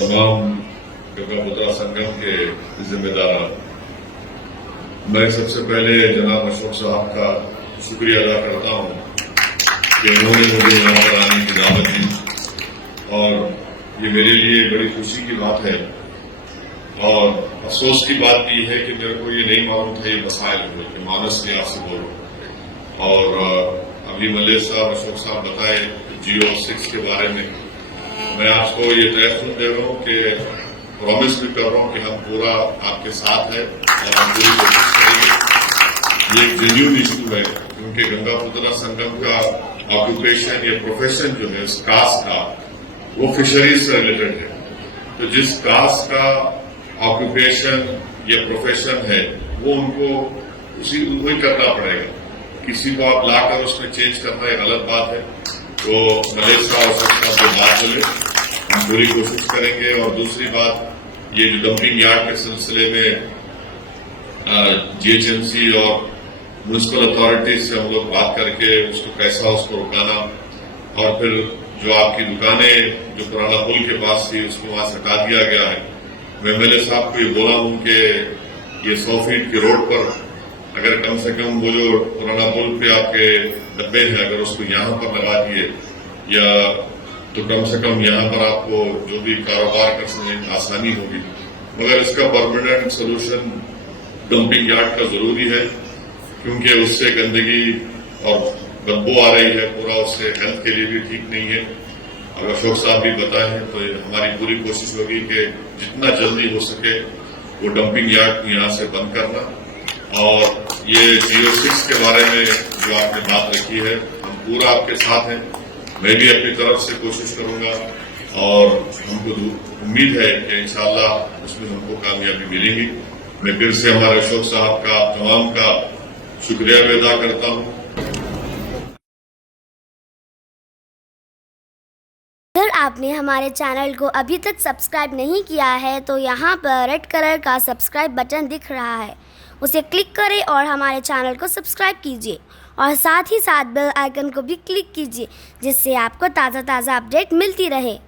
तमाम गंगा संगम के जिम्मेदार, मैं सबसे पहले जनाब अशोक साहब का शुक्रिया अदा करता हूँ कि उन्होंने मुझे यहाँ पर आने की दावत दी और ये मेरे लिए बड़ी खुशी की बात है। और अफसोस की बात भी है कि मेरे को ये नहीं मालूम था ये मसाइल हुए कि मानस लिहाज से बोलो। और अभी मल्ले साहब अशोक साहब बताए GO6 के बारे में, मैं आपको ये तयकीन दे रहा हूँ कि प्रॉमिस भी कर रहा हूँ कि हम पूरा आपके साथ हैं और हम पूरी कोशिश करेंगे। ये एक जेन्युइन इशू है क्योंकि गंगा संगम का ऑक्यूपेशन या प्रोफेशन जो है इस कास्ट का वो फिशरीज से रिलेटेड है। तो जिस कास्ट का ऑक्यूपेशन या प्रोफेशन है वो उनको वही करना पड़ेगा। किसी को आप लाकर उसमें चेंज करना एक गलत बात है। तो मलेक साहब और साहब जो बात बोले हम पूरी कोशिश करेंगे। और दूसरी बात, ये जो डंपिंग यार्ड के सिलसिले में GHMC और म्यूनिसिपल अथॉरिटीज से हम लोग बात करके उसको रुकाना, और फिर जो आपकी दुकानें जो पुराना पुल के पास थी उसको वहां से हटा दिया गया है। मैं MLA साहब को ये बोला हूं कि ये 100 फीट की रोड पर अगर कम से कम वो जो पुराना पुल पे आपके डब्बे हैं अगर उसको यहाँ पर लगा दिए या तो कम से कम यहाँ पर आपको जो भी कारोबार करने में आसानी होगी। मगर इसका परमानेंट सोल्यूशन डंपिंग यार्ड का जरूरी है क्योंकि उससे गंदगी और बदबू आ रही है पूरा, उससे हेल्थ के लिए भी ठीक नहीं है। और अशोक साहब भी बताए हैं तो हमारी पूरी कोशिश होगी कि जितना जल्दी हो सके वो डंपिंग यार्ड यहाँ से बंद करना। और ये GO6 के बारे में जो आपने बात रखी है हम पूरा आपके साथ हैं। मैं भी अपनी तरफ से कोशिश करूंगा और हमको उम्मीद है कि इंशाअल्लाह उसमें हमको कामयाबी मिलेगी। मैं फिर से हमारे अशोक साहब का तमाम का शुक्रिया भी अदा करता हूँ। अगर आपने हमारे चैनल को अभी तक सब्सक्राइब नहीं किया है तो यहाँ पर रेड कलर का सब्सक्राइब बटन दिख रहा है, उसे क्लिक करें और हमारे चैनल को सब्सक्राइब कीजिए और साथ ही साथ बेल आइकन को भी क्लिक कीजिए जिससे आपको ताज़ा अपडेट मिलती रहे।